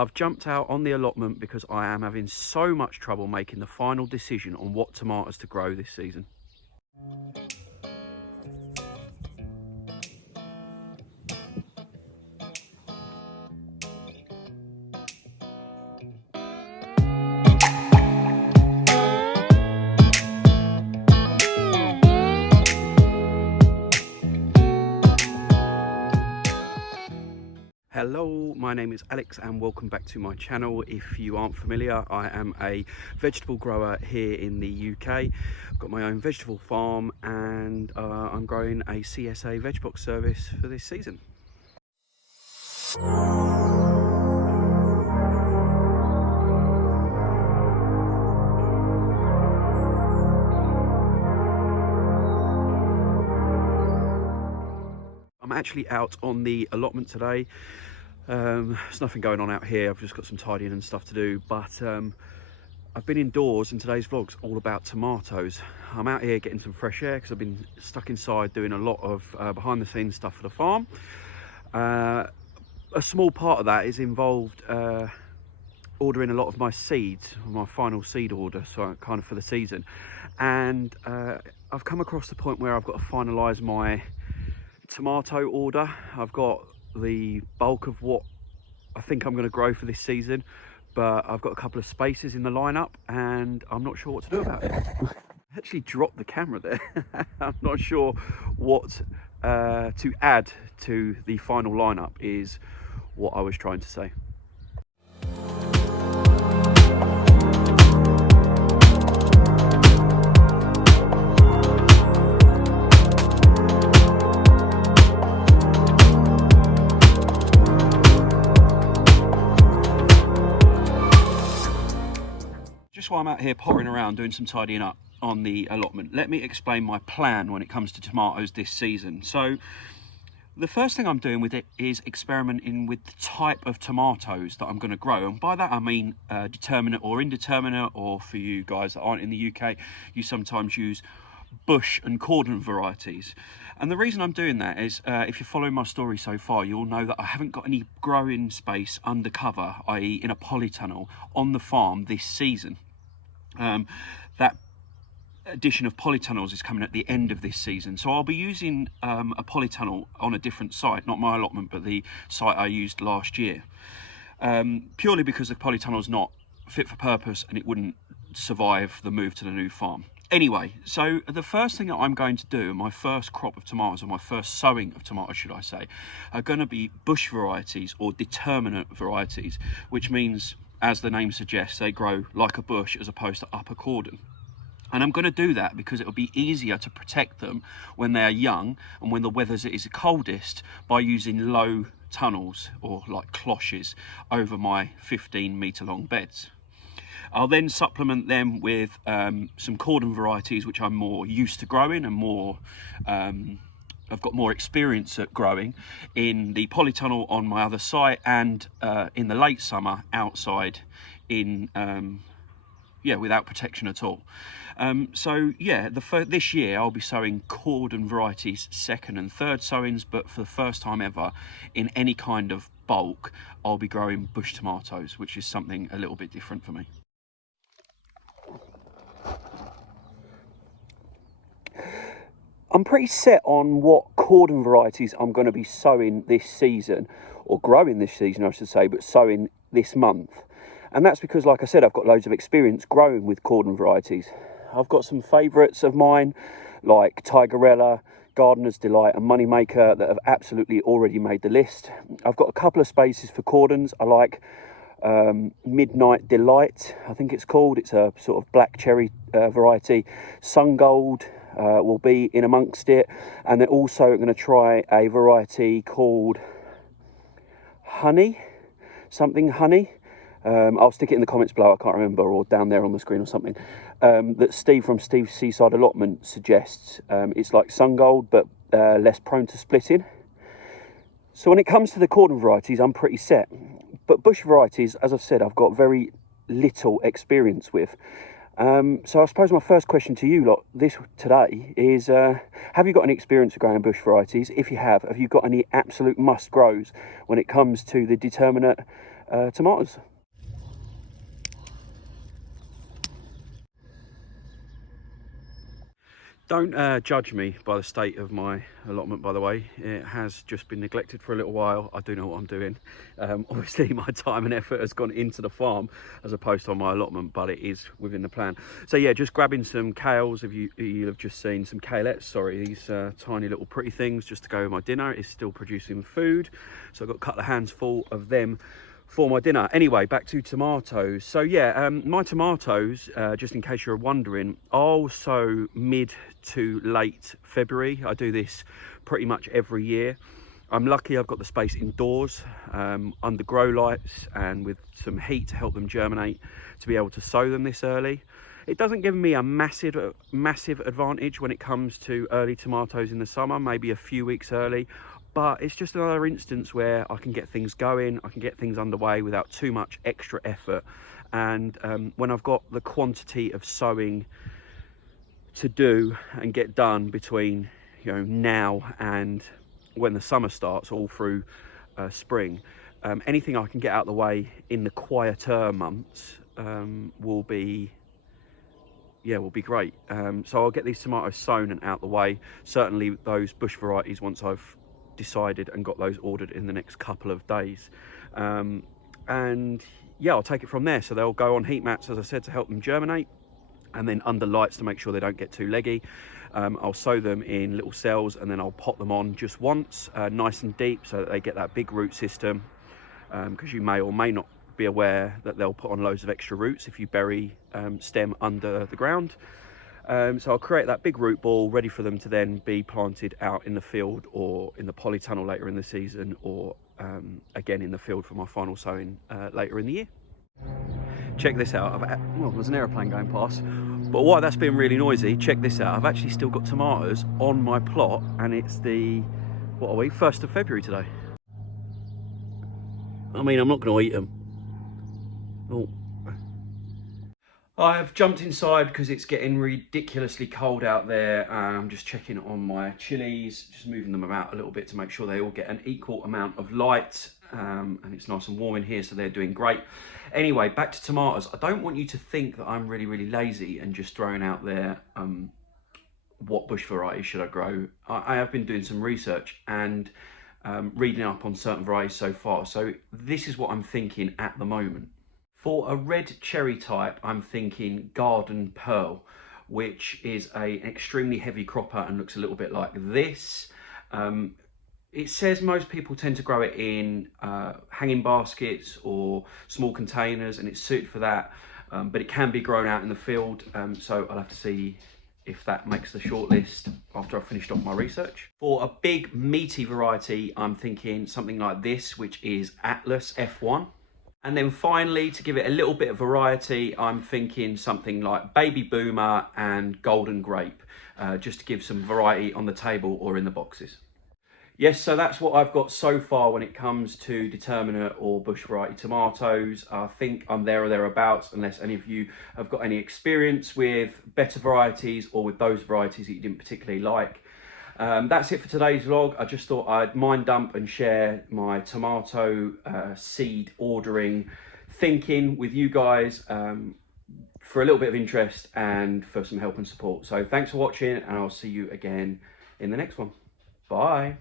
I've jumped out on the allotment because I am having so much trouble making the final decision on what tomatoes to grow this season. Hello, my name is Alex and welcome back to my channel. If you aren't familiar, I am a vegetable grower here in the UK. I've got my own vegetable farm and I'm growing a CSA veg box service for this season. I'm actually out on the allotment today. There's nothing going on out here. I've just got some tidying and stuff to do, but I've been indoors and today's vlog's all about tomatoes. I'm out here getting some fresh air because I've been stuck inside doing a lot of behind the scenes stuff for the farm. A small part of that is involved ordering a lot of my seeds, my final seed order, so kind of for the season. And I've come across the point where I've got to finalise my tomato order. I've got the bulk of what I think I'm going to grow for this season, but I've got a couple of spaces in the lineup and I'm not sure what to do about it. I actually dropped the camera there. I'm not sure what to add to the final lineup is what I was trying to say. Just while I'm out here pottering around doing some tidying up on the allotment, let me explain my plan when it comes to tomatoes this season. So the first thing I'm doing with it is experimenting with the type of tomatoes that I'm going to grow, and by that I mean determinate or indeterminate, or for you guys that aren't in the UK, you sometimes use bush and cordon varieties. And the reason I'm doing that is if you're following my story so far, you'll know that I haven't got any growing space undercover, i.e. in a polytunnel on the farm this season. That addition of polytunnels is coming at the end of this season, so I'll be using a polytunnel on a different site, not my allotment but the site I used last year, purely because the polytunnel's not fit for purpose and it wouldn't survive the move to the new farm. Anyway, so the first thing that I'm going to do, my first crop of tomatoes, or my first sowing of tomatoes should I say, are going to be bush varieties or determinate varieties, which means, as the name suggests, they grow like a bush as opposed to up a cordon. And I'm going to do that because it'll be easier to protect them when they are young and when the weather is some using low tunnels or like cloches over my 15-metre long beds. I'll then supplement them with some cordon varieties which I'm more used to growing and more I've got more experience at growing in the polytunnel on my other site, and in the late summer outside in without protection at all. So yeah, this year I'll be sowing cordon varieties second and third sowings, but for the first time ever in any kind of bulk I'll be growing bush tomatoes, which is something a little bit different for me. I'm pretty set on what cordon varieties I'm going to be sowing this season, or growing this season I should say, but sowing this month. And that's because, like I said, I've got loads of experience growing with cordon varieties. I've got some favourites of mine like Tigerella, Gardener's Delight and Moneymaker that have absolutely already made the list. I've got a couple of spaces for cordons. I like Midnight Delight, I think it's called. It's a sort of black cherry variety. Sun Gold will be in amongst it, and they're also going to try a variety called Honey. I'll stick it in the comments below, I can't remember, or down there on the screen or something, that Steve from Steve's Seaside Allotment suggests. It's like Sun Gold but less prone to splitting. So when it comes to the cordon varieties, I'm pretty set. But bush varieties, as I've said, I've got very little experience with. So I suppose my first question to you lot today is, have you got any experience of growing bush varieties? If you have you got any absolute must grows when it comes to the determinate tomatoes. Don't judge me by the state of my allotment, by the way. It has just been neglected for a little while. I do know what I'm doing. Obviously, my time and effort has gone into the farm as opposed to on my allotment, but it is within the plan. So yeah, just grabbing some kales. If you'll have just seen some kalettes, sorry, these tiny little pretty things just to go with my dinner. It's still producing food. So I've got a couple of hands full of them for my dinner. Anyway, back to tomatoes. So yeah, my tomatoes, just in case you're wondering, are sow mid to late February. I do this pretty much every year. I'm lucky I've got the space indoors, under grow lights and with some heat to help them germinate, to be able to sow them this early. It doesn't give me a massive advantage when it comes to early tomatoes in the summer, maybe a few weeks early, but it's just another instance where I can get things going, I can get things underway without too much extra effort. And when I've got the quantity of sowing to do and get done between, you know, now and when the summer starts, all through spring, anything I can get out of the way in the quieter months will be great. So I'll get these tomatoes sown and out the way. Certainly those bush varieties, once I've decided and got those ordered in the next couple of days. And yeah, I'll take it from there. So they'll go on heat mats, as I said, to help them germinate, and then under lights to make sure they don't get too leggy. I'll sow them in little cells, and then I'll pot them on just once, nice and deep, so that they get that big root system, because you may or may not be aware that they'll put on loads of extra roots if you bury stem under the ground. So I'll create that big root ball ready for them to then be planted out in the field or in the polytunnel later in the season, or again in the field for my final sowing later in the year. Check this out. Well, there's an aeroplane going past, but while that's been really noisy, check this out. I've actually still got tomatoes on my plot, and it's the, what are we, 1st of February today. I mean, I'm not going to eat them. Oh. I've jumped inside because it's getting ridiculously cold out there. I'm just checking on my chilies, just moving them about a little bit to make sure they all get an equal amount of light. And it's nice and warm in here, so they're doing great. Anyway, back to tomatoes. I don't want you to think that I'm really lazy and just throwing out there what bush variety should I grow. I have been doing some research and reading up on certain varieties so far. So this is what I'm thinking at the moment. For a red cherry type, I'm thinking Garden Pearl, which is an extremely heavy cropper and looks a little bit like this. It says most people tend to grow it in hanging baskets or small containers, and it's suited for that, but it can be grown out in the field, so I'll have to see if that makes the shortlist after I've finished off my research. For a big meaty variety, I'm thinking something like this, which is Atlas F1. And then finally, to give it a little bit of variety, I'm thinking something like Baby Boomer and Golden Grape, just to give some variety on the table or in the boxes. Yes, so that's what I've got so far when it comes to determinate or bush variety tomatoes. I think I'm there or thereabouts, unless any of you have got any experience with better varieties or with those varieties that you didn't particularly like. That's it for today's vlog. I just thought I'd mind dump and share my tomato seed ordering thinking with you guys, for a little bit of interest and for some help and support. So thanks for watching, and I'll see you again in the next one. Bye.